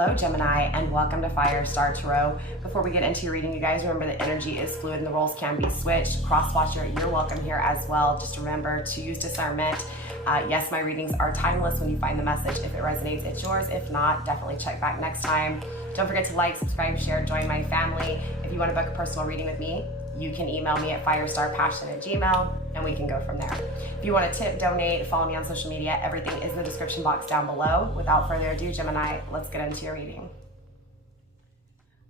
Hello Gemini, and welcome to Firestar Tarot. Before we get into your reading, you guys remember that energy is fluid and the roles can be switched. Cross-watcher, you're welcome here as well. Just remember to use discernment. Yes, my readings are timeless when you find the message. If it resonates, it's yours. If not, definitely check back next time. Don't forget to like, subscribe, share, join my family. If you want to book a personal reading with me, you can email me at firestarpassion@gmail.com and we can go from there. If you want to tip, donate, follow me on social media, everything is in the description box down below. Without further ado, Gemini, let's get into your reading.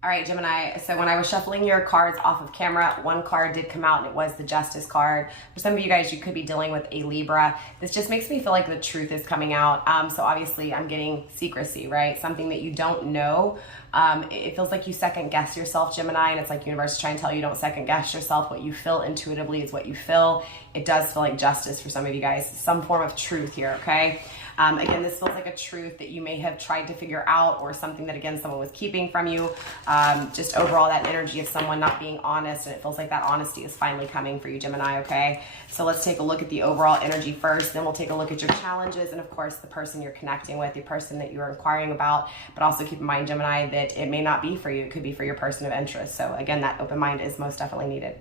All right, Gemini, so when I was shuffling your cards off of camera, one card did come out and it was the Justice card. For some of you guys, you could be dealing with a Libra. This just makes me feel like the truth is coming out. So obviously I'm getting secrecy, right? Something that you don't know. It feels like you second guess yourself, Gemini, and it's like universe is trying to tell you don't second guess yourself. What you feel intuitively is what you feel. It does feel like justice for some of you guys, some form of truth here, okay? Again, this feels like a truth that you may have tried to figure out, or something that, again, someone was keeping from you. Just overall that energy of someone not being honest, and it feels like that honesty is finally coming for you, Gemini, okay? So let's take a look at the overall energy first, then we'll take a look at your challenges, and of course, the person you're connecting with, the person that you're inquiring about. But also keep in mind, Gemini, that it may not be for you. It could be for your person of interest. So again, that open mind is most definitely needed.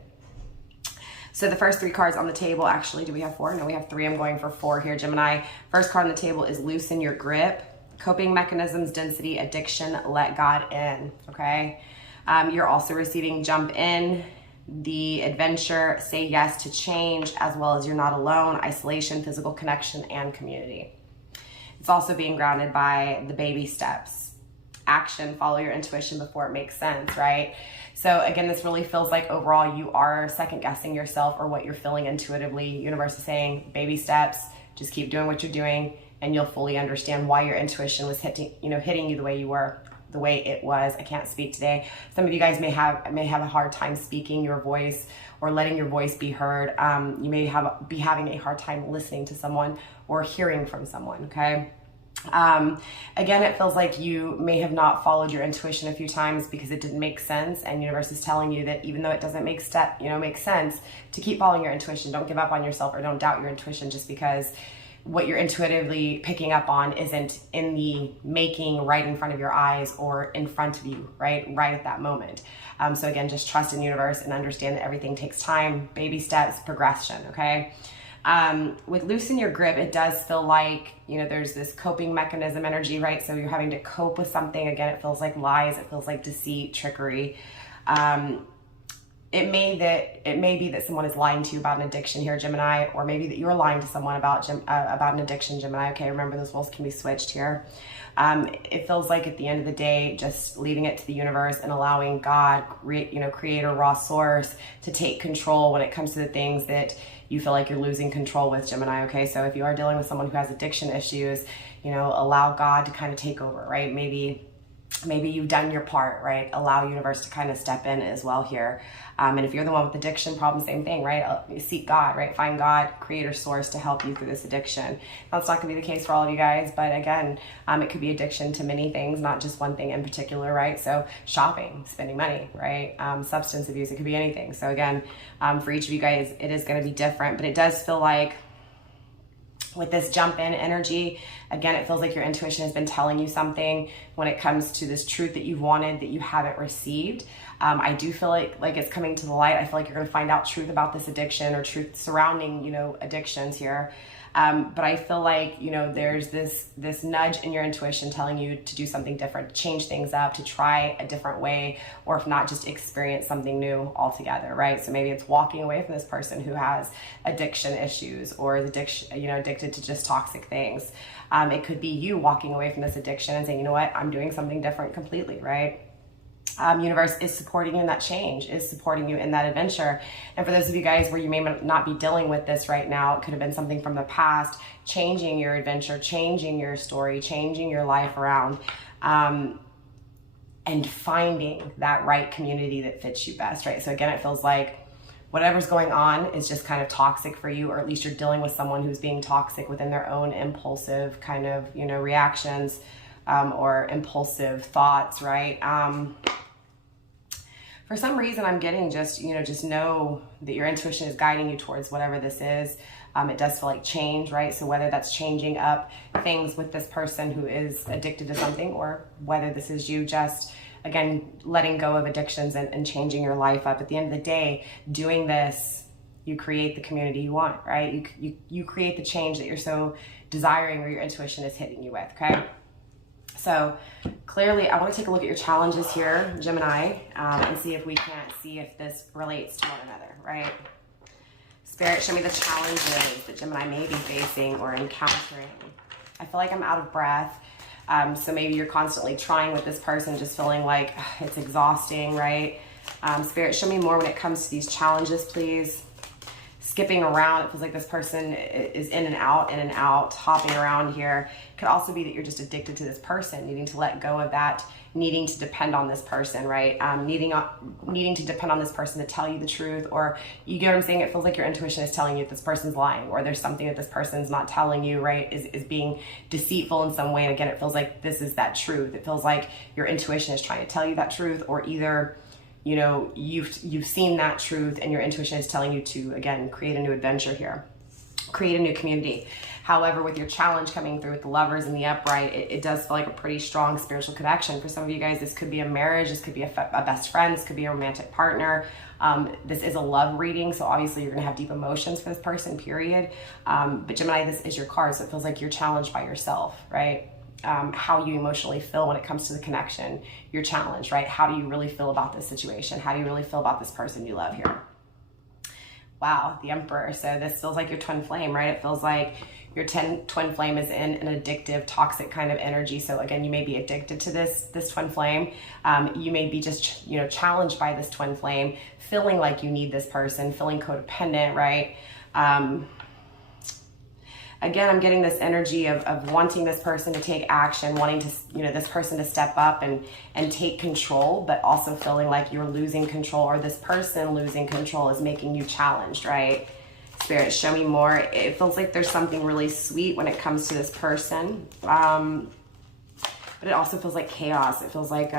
So the first three cards on the table, actually, do we have four? No, we have three. I'm going for four here, Gemini. First card on the table is loosen your grip, coping mechanisms, density, addiction, let God in, okay? You're also receiving jump in, the adventure, say yes to change, as well as you're not alone, isolation, physical connection, and community. It's also being grounded by the baby steps, action, follow your intuition before it makes sense, right? So again, this really feels like overall you are second guessing yourself or what you're feeling intuitively. Universe is saying baby steps, just keep doing what you're doing and you'll fully understand why your intuition was hitting you the way you were, the way it was. I can't speak today. Some of you guys may have a hard time speaking your voice or letting your voice be heard. You may be having a hard time listening to someone or hearing from someone, okay? Again, it feels like you may have not followed your intuition a few times because it didn't make sense, and universe is telling you that even though it doesn't make sense, to keep following your intuition. Don't give up on yourself or don't doubt your intuition just because what you're intuitively picking up on isn't in the making right in front of your eyes or in front of you, right at that moment. So again, just trust in universe and understand that everything takes time, baby steps, progression, okay? With loosen your grip, it does feel like, there's this coping mechanism energy, right? So you're having to cope with something. Again, it feels like lies. It feels like deceit, trickery. It may be that someone is lying to you about an addiction here, Gemini, or maybe that you're lying to someone about an addiction, Gemini. Okay, remember those roles can be switched here. It feels like at the end of the day, just leaving it to the universe and allowing God, creator, raw source, to take control when it comes to the things that you feel like you're losing control with, Gemini, okay? So if you are dealing with someone who has addiction issues, allow God to kind of take over, right? Maybe you've done your part, right? Allow universe to kind of step in as well here. And if you're the one with addiction problem, same thing, right? Seek God, right? Find God, creator, source to help you through this addiction. That's not gonna be the case for all of you guys, but again, it could be addiction to many things, not just one thing in particular, right? So shopping, spending money, right? Substance abuse, it could be anything. So again, for each of you guys, it is gonna be different, but it does feel like with this jump in energy, again, it feels like your intuition has been telling you something when it comes to this truth that you've wanted that you haven't received. I do feel like it's coming to the light. I feel like you're going to find out truth about this addiction or truth surrounding, addictions here. But I feel like, there's this nudge in your intuition telling you to do something different, to change things up, to try a different way, or if not, just experience something new altogether, right? So maybe it's walking away from this person who has addiction issues or is addicted to just toxic things. It could be you walking away from this addiction and saying, you know what, I'm doing something different completely, right? Universe is supporting you in that change, is supporting you in that adventure. And for those of you guys where you may not be dealing with this right now, it could have been something from the past, changing your adventure, changing your story, changing your life around, and finding that right community that fits you best, right? So again, it feels like whatever's going on is just kind of toxic for you, or at least you're dealing with someone who's being toxic within their own impulsive kind of, reactions, or impulsive thoughts, right? For some reason, I'm getting just know that your intuition is guiding you towards whatever this is. It does feel like change, right? So whether that's changing up things with this person who is addicted to something, or whether this is you just, again, letting go of addictions and changing your life up. At the end of the day, doing this, you create the community you want, right? You create the change that you're so desiring, or your intuition is hitting you with, okay? So clearly, I want to take a look at your challenges here, Gemini, and see if we can't see if this relates to one another, right? Spirit, show me the challenges that Gemini may be facing or encountering. I feel like I'm out of breath. So maybe you're constantly trying with this person, just feeling like it's exhausting, right? Spirit, show me more when it comes to these challenges, please. Skipping around, it feels like this person is in and out, hopping around here. It could also be that you're just addicted to this person, needing to let go of that, needing to depend on this person, right? Needing to depend on this person to tell you the truth, or you get what I'm saying? It feels like your intuition is telling you that this person's lying, or there's something that this person's not telling you, right? Is being deceitful in some way. And again, it feels like this is that truth. It feels like your intuition is trying to tell you that truth, or either you've seen that truth and your intuition is telling you to, again, create a new adventure here, create a new community. However, with your challenge coming through with the Lovers and the upright, it does feel like a pretty strong spiritual connection. For some of you guys, this could be a marriage, this could be a best friend, this could be a romantic partner. This is a love reading, so obviously you're gonna have deep emotions for this person, period. But Gemini, this is your card, so it feels like you're challenged by yourself, right? How you emotionally feel when it comes to the connection, your challenge, right? How do you really feel about this situation? How do you really feel about this person you love here? Wow, the Emperor. So this feels like your twin flame, right? It feels like your twin flame is in an addictive, toxic kind of energy. So again, you may be addicted to this twin flame. You may be just, challenged by this twin flame, feeling like you need this person, feeling codependent, right? Again, I'm getting this energy of wanting this person to take action, wanting to, this person to step up and take control, but also feeling like you're losing control, or this person losing control is making you challenged, right? Spirit, show me more. It feels like there's something really sweet when it comes to this person, but it also feels like chaos. It feels like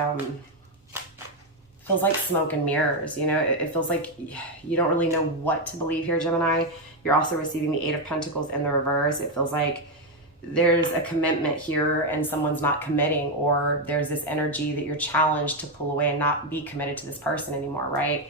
smoke and mirrors. It feels like you don't really know what to believe here, Gemini. You're also receiving the Eight of Pentacles in the reverse. It feels like there's a commitment here and someone's not committing, or there's this energy that you're challenged to pull away and not be committed to this person anymore, right?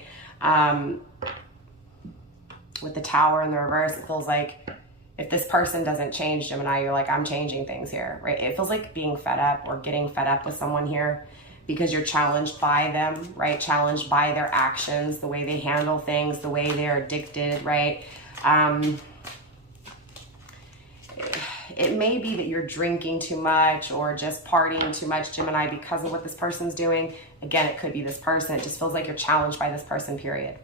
With the Tower in the reverse, it feels like if this person doesn't change, Gemini, you're like, I'm changing things here, right? It feels like being fed up or getting fed up with someone here because you're challenged by them, right? Challenged by their actions, the way they handle things, the way they're addicted, right? It may be that you're drinking too much or just partying too much, Gemini, because of what this person's doing. Again, it could be this person. It just feels like you're challenged by this person, period.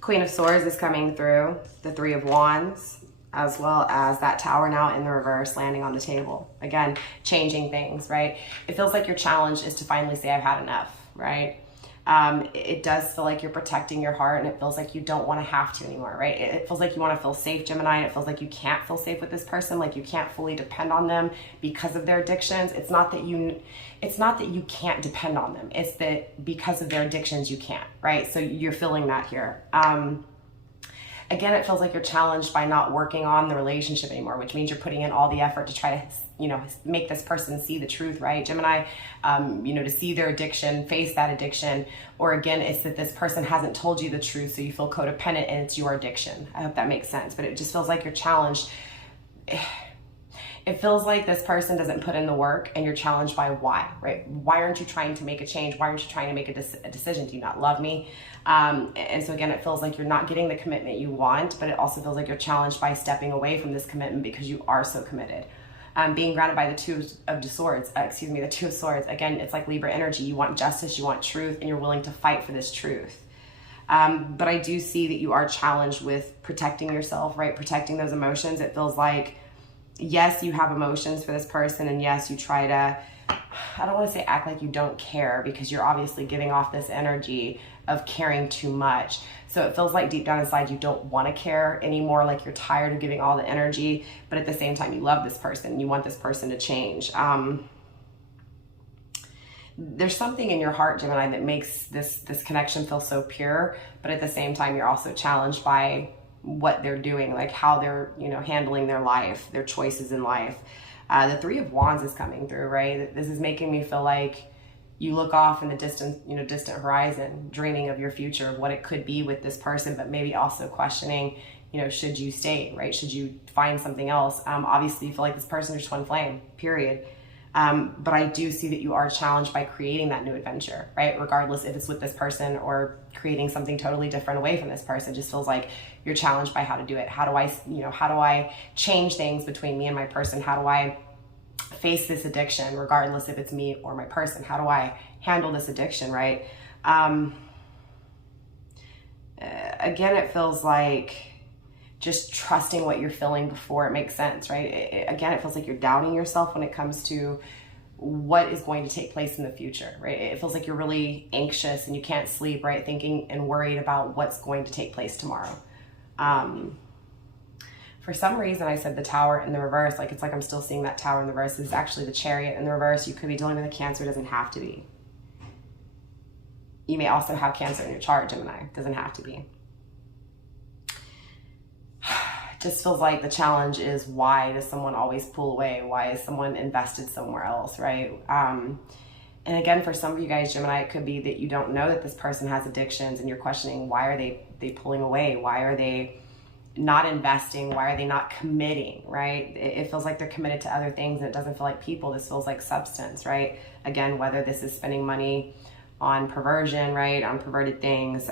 Queen of Swords is coming through, the Three of Wands, as well as that Tower now in the reverse landing on the table. Again, changing things, right? It feels like your challenge is to finally say, I've had enough, right? It does feel like you're protecting your heart, and it feels like you don't want to have to anymore, right? It feels like you want to feel safe, Gemini, and it feels like you can't feel safe with this person, like you can't fully depend on them because of their addictions. It's not that you can't depend on them. It's that because of their addictions, you can't, right? So you're feeling that here. Again, it feels like you're challenged by not working on the relationship anymore, which means you're putting in all the effort to try to, make this person see the truth, right? Gemini, to see their addiction, face that addiction. Or again, it's that this person hasn't told you the truth, so you feel codependent and it's your addiction. I hope that makes sense, but it just feels like you're challenged. It feels like this person doesn't put in the work and you're challenged by why, right? Why aren't you trying to make a change? Why aren't you trying to make a decision? Do you not love me? And so again, it feels like you're not getting the commitment you want, but it also feels like you're challenged by stepping away from this commitment because you are so committed. Being grounded by the Two of Swords. Again, it's like Libra energy. You want justice, you want truth, and you're willing to fight for this truth. But I do see that you are challenged with protecting yourself, right? Protecting those emotions. It feels like, yes, you have emotions for this person, and yes, you try to, I don't want to say act like you don't care, because you're obviously giving off this energy of caring too much. So it feels like deep down inside you don't want to care anymore, like you're tired of giving all the energy, but at the same time you love this person, you want this person to change. there's something in your heart, Gemini, that makes this connection feel so pure, but at the same time, you're also challenged by what they're doing, like how they're, you know, handling their life, their choices in life. The Three of Wands is coming through, right? This is making me feel like you look off in the distant horizon, dreaming of your future, of what it could be with this person, but maybe also questioning, you know, should you stay, right? Should you find something else? Obviously, you feel like this person is twin flame, period. But I do see that you are challenged by creating that new adventure, right? Regardless if it's with this person or creating something totally different away from this person, it just feels like you're challenged by how to do it. How do I change things between me and my person? How do I face this addiction, regardless if it's me or my person? How do I handle this addiction, right? Again, it feels like just trusting what you're feeling before it makes sense, right? Again, it feels like you're doubting yourself when it comes to what is going to take place in the future, right? It feels like you're really anxious and you can't sleep, right? Thinking and worried about what's going to take place tomorrow. For some reason, I said the Tower in the reverse. Like, it's like I'm still seeing that Tower in the reverse. This is actually the Chariot in the reverse. You could be dealing with a Cancer. It doesn't have to be. You may also have Cancer in your chart, Gemini. It doesn't have to be. Just feels like the challenge is, why does someone always pull away? Why is someone invested somewhere else, right? And again, for some of you guys, Gemini, it could be that you don't know that this person has addictions and you're questioning, why are they pulling away? Why are they not investing? Why are they not committing, right? It feels like they're committed to other things and it doesn't feel like people. This feels like substance, right? Again, whether this is spending money on perversion, right? On perverted things.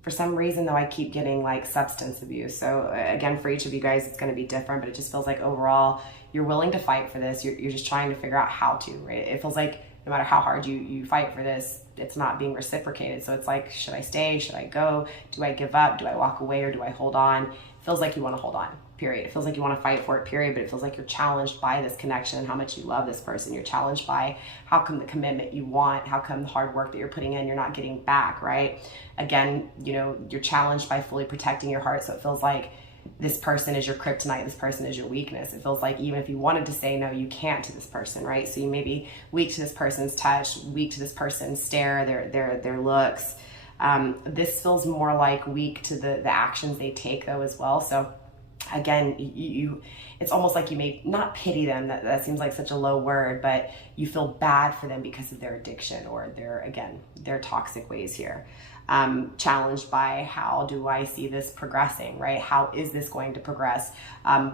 For some reason, though, I keep getting like substance abuse. So again, for each of you guys, it's going to be different, but it just feels like overall, you're willing to fight for this. You're just trying to figure out how to, right? It feels like no matter how hard you fight for this, it's not being reciprocated. So it's like, should I stay? Should I go? Do I give up? Do I walk away, or do I hold on? It feels like you want to hold on, period. It feels like you want to fight for it, period. But it feels like you're challenged by this connection and how much you love this person. You're challenged by how come the commitment you want, how come the hard work that you're putting in, you're not getting back, right? Again, you know, you're challenged by fully protecting your heart. So it feels like this person is your kryptonite, this person is your weakness. It feels like even if you wanted to say no, you can't to this person, right? So you may be weak to this person's touch, weak to this person's stare, their looks. This feels more like weak to the actions they take, though, as well. So again, it's almost like you may not pity them. That seems like such a low word, but you feel bad for them because of their addiction or their toxic ways here. Challenged by, how do I see this progressing, right? How is this going to progress?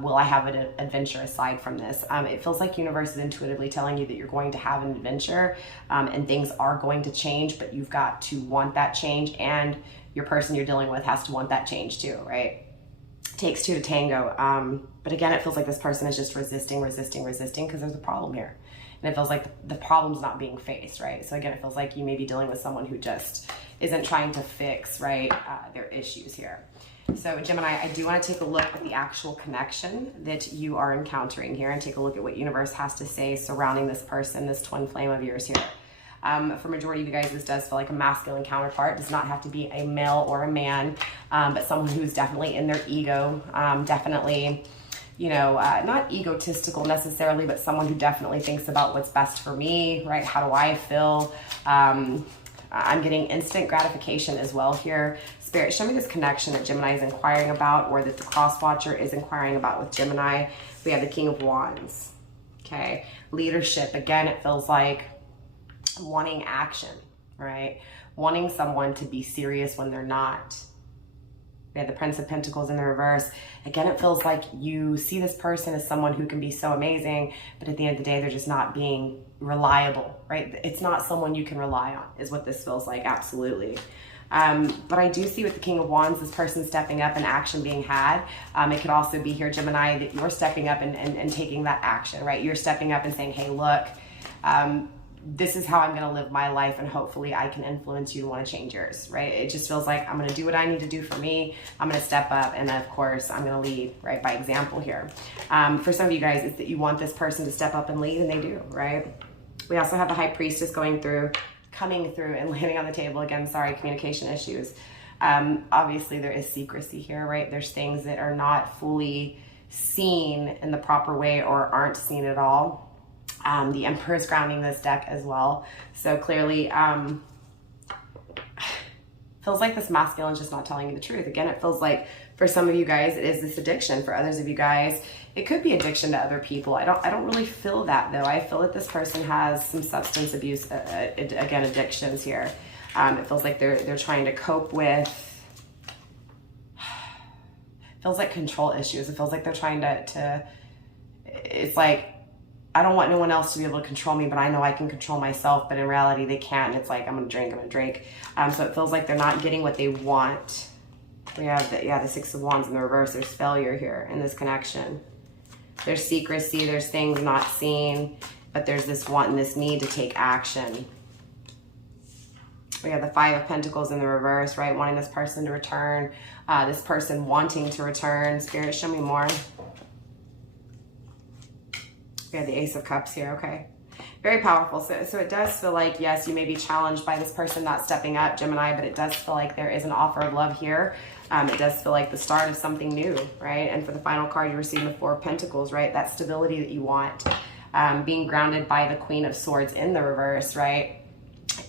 Will I have an adventure aside from this? It feels like universe is intuitively telling you that you're going to have an adventure, and things are going to change, but you've got to want that change, and your person you're dealing with has to want that change too, right? Takes two to tango. But again, it feels like this person is just resisting because there's a problem here. And it feels like the problem's not being faced, right? So again, it feels like you may be dealing with someone who just isn't trying to fix, right, their issues here. So Gemini, I do want to take a look at the actual connection that you are encountering here and take a look at what universe has to say surrounding this person, this twin flame of yours here. For majority of you guys, this does feel like a masculine counterpart. It does not have to be a male or a man, but someone who's definitely in their ego, definitely, you know, not egotistical necessarily, but someone who definitely thinks about what's best for me, right? How do I feel? I'm getting instant gratification as well here. Spirit, show me this connection that Gemini is inquiring about, or that the cross watcher is inquiring about with Gemini. We have the King of Wands. Okay. Leadership. Again, it feels like wanting action, right? Wanting someone to be serious when they're not. We have the Prince of Pentacles in the reverse. Again, it feels like you see this person as someone who can be so amazing, but at the end of the day, they're just not being reliable, right? It's not someone you can rely on, is what this feels like, absolutely. But I do see with the King of Wands, this person stepping up and action being had. It could also be here, Gemini, that you're stepping up and taking that action, right? You're stepping up and saying, hey, look, this is how I'm going to live my life, and hopefully I can influence you to want to change yours, right? It just feels like I'm going to do what I need to do for me. I'm going to step up, and then of course I'm going to lead, right, by example here. For some of you guys, it's that you want this person to step up and lead, and they do, right? We also have the High Priestess coming through and landing on the table again. Sorry, communication issues. Obviously there is secrecy here, right? There's things that are not fully seen in the proper way or aren't seen at all. The Emperor is grounding this deck as well. So clearly, feels like this masculine is just not telling you the truth. Again, it feels like for some of you guys, it is this addiction. For others of you guys, it could be addiction to other people. I don't really feel that though. I feel that this person has some substance abuse, again, addictions here. It feels like they're trying to cope with, feels like control issues. It feels like they're trying to it's like, I don't want no one else to be able to control me, but I know I can control myself, but in reality they can't. And it's like, I'm gonna drink. So it feels like they're not getting what they want. We have the Six of Wands in the reverse. There's failure here in this connection. There's secrecy, there's things not seen, but there's this want and this need to take action. We have the Five of Pentacles in the reverse, right? Wanting this person to return, this person wanting to return. Spirit, show me more. We have the Ace of Cups here, okay. Very powerful. So it does feel like, yes, you may be challenged by this person not stepping up, Gemini, but it does feel like there is an offer of love here. It does feel like the start of something new, right? And for the final card, you receive the Four of Pentacles, right? That stability that you want. Being grounded by the Queen of Swords in the reverse, right?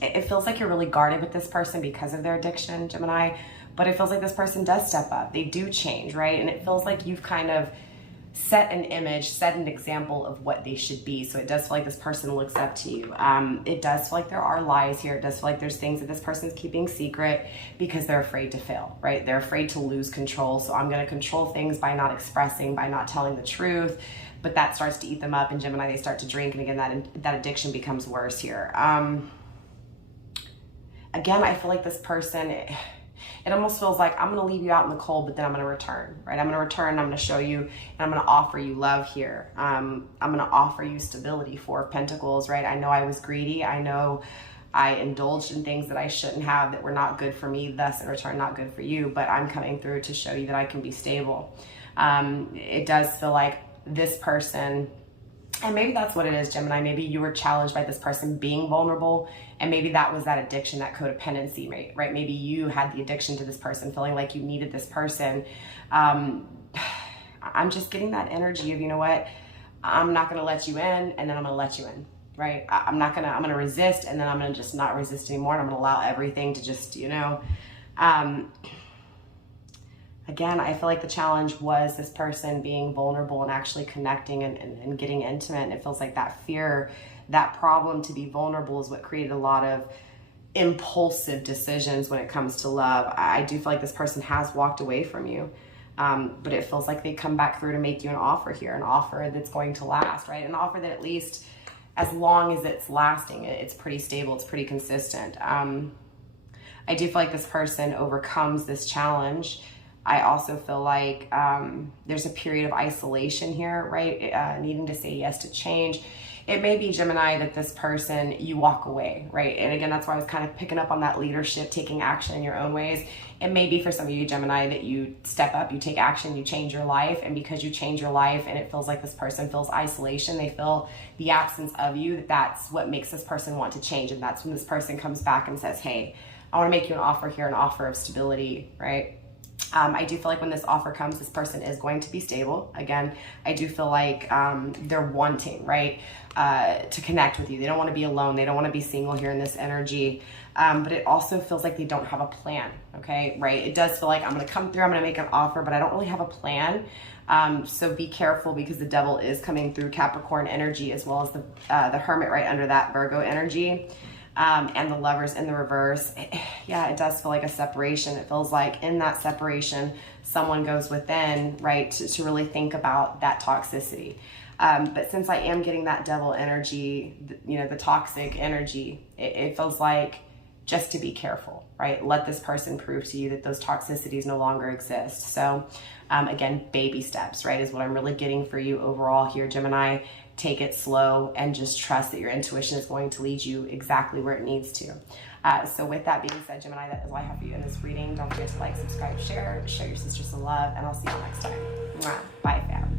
It feels like you're really guarded with this person because of their addiction, Gemini, but it feels like this person does step up. They do change, right? And it feels like you've kind of set an image, set an example of what they should be. So it does feel like this person looks up to you. It does feel like there are lies here. It does feel like there's things that this person's keeping secret because they're afraid to fail, right? They're afraid to lose control. So I'm going to control things by not expressing, by not telling the truth, but that starts to eat them up. And Gemini, they start to drink. And again, that addiction becomes worse here. Again, I feel like this person, it almost feels like I'm going to leave you out in the cold, but then I'm going to return, right? I'm going to return, I'm going to show you, and I'm going to offer you love here. I'm going to offer you stability. Four of Pentacles, right? I know I was greedy. I know I indulged in things that I shouldn't have, that were not good for me, thus in return not good for you, but I'm coming through to show you that I can be stable. It does feel like this person, and maybe that's what it is, Gemini. Maybe you were challenged by this person being vulnerable, and maybe that was that addiction, that codependency, right? Maybe you had the addiction to this person, feeling like you needed this person. I'm just getting that energy of, you know what? I'm not going to let you in, and then I'm going to let you in, right? I'm going to resist, and then I'm going to just not resist anymore, and I'm going to allow everything to just, again, I feel like the challenge was this person being vulnerable and actually connecting and getting intimate. And it feels like that fear, that problem to be vulnerable is what created a lot of impulsive decisions when it comes to love. I do feel like this person has walked away from you, but it feels like they come back through to make you an offer here, an offer that's going to last, right? An offer that at least as long as it's lasting, it's pretty stable, it's pretty consistent. I do feel like this person overcomes this challenge. I also feel like there's a period of isolation here, right? Needing to say yes to change. It may be, Gemini, that this person, you walk away, right? And again, that's why I was kind of picking up on that leadership, taking action in your own ways. It may be for some of you, Gemini, that you step up, you take action, you change your life. And because you change your life and it feels like this person feels isolation, they feel the absence of you, that's what makes this person want to change. And that's when this person comes back and says, hey, I want to make you an offer here, an offer of stability, right? I do feel like when this offer comes, this person is going to be stable. Again, I do feel like they're wanting, right, to connect with you. They don't want to be alone. They don't want to be single here in this energy. But it also feels like they don't have a plan, okay, right? It does feel like I'm going to come through, I'm going to make an offer, but I don't really have a plan. So be careful because the devil is coming through Capricorn energy as well as the Hermit right under that Virgo energy. And the Lovers in the reverse. Yeah, it does feel like a separation. It feels like in that separation, someone goes within, right, to really think about that toxicity. But since I am getting that devil energy, the toxic energy, it feels like just to be careful, right? Let this person prove to you that those toxicities no longer exist. So again, baby steps, right, is what I'm really getting for you overall here, Gemini. Take it slow and just trust that your intuition is going to lead you exactly where it needs to. So with that being said, Gemini, that is all I have for you in this reading. Don't forget to like, subscribe, share, show your sisters some love, and I'll see you next time. Bye, fam.